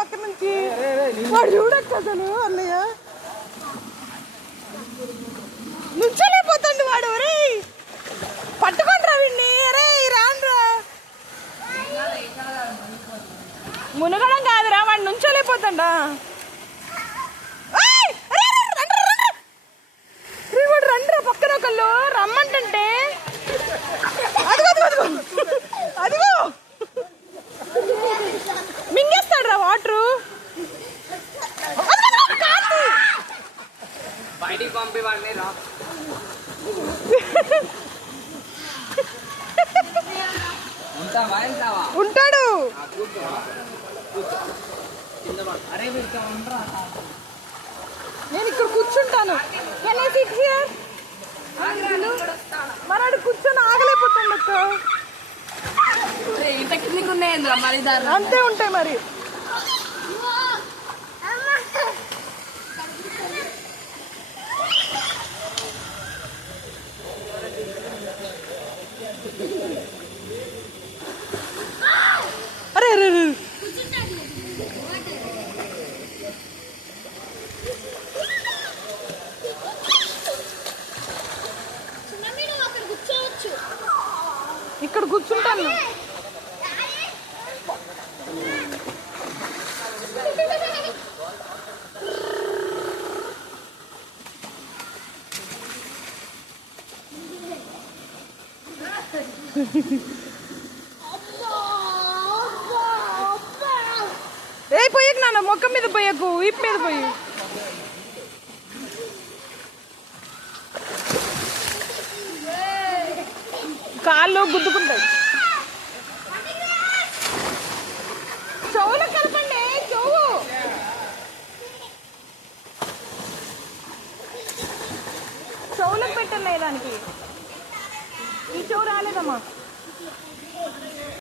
పక్క నుంచి వాడు చూడక్క అసలు అన్నయ్య నుంచోలేకపోతాండి వాడు. రే పట్టుకోండి రా వీడిని. రే రాన్రా మునగడం కాదురా వాడు నుంచోలేకపోతాడా. వాడు రండిరా పక్కన ఒకళ్ళు రమ్మంటుంటే అదిగో మింగేస్తాడు రా వాటరు. బయటికి పంపి వాడిని రా ఉంటాడు. నేను ఇక్కడ కూర్చుంటాను. మరాడు కూర్చొని ఆగలేకపోతాడు అక్క. ఇంత కిందకి ఉన్నాయండి మరి అంతే ఉంటాయి మరి. అరే అరే ఇక్కడ కూర్చుంటాను. ఏ పోయకు నాన్న, మొక్క మీద పోయకు, ఇప్ మీద పోయి. కాళ్ళు గుద్దుకుంటాయి. చెవులు కలపండి, చెవులకు పెట్టండి దానికి. ఈ చెవు రాలేదమ్మా.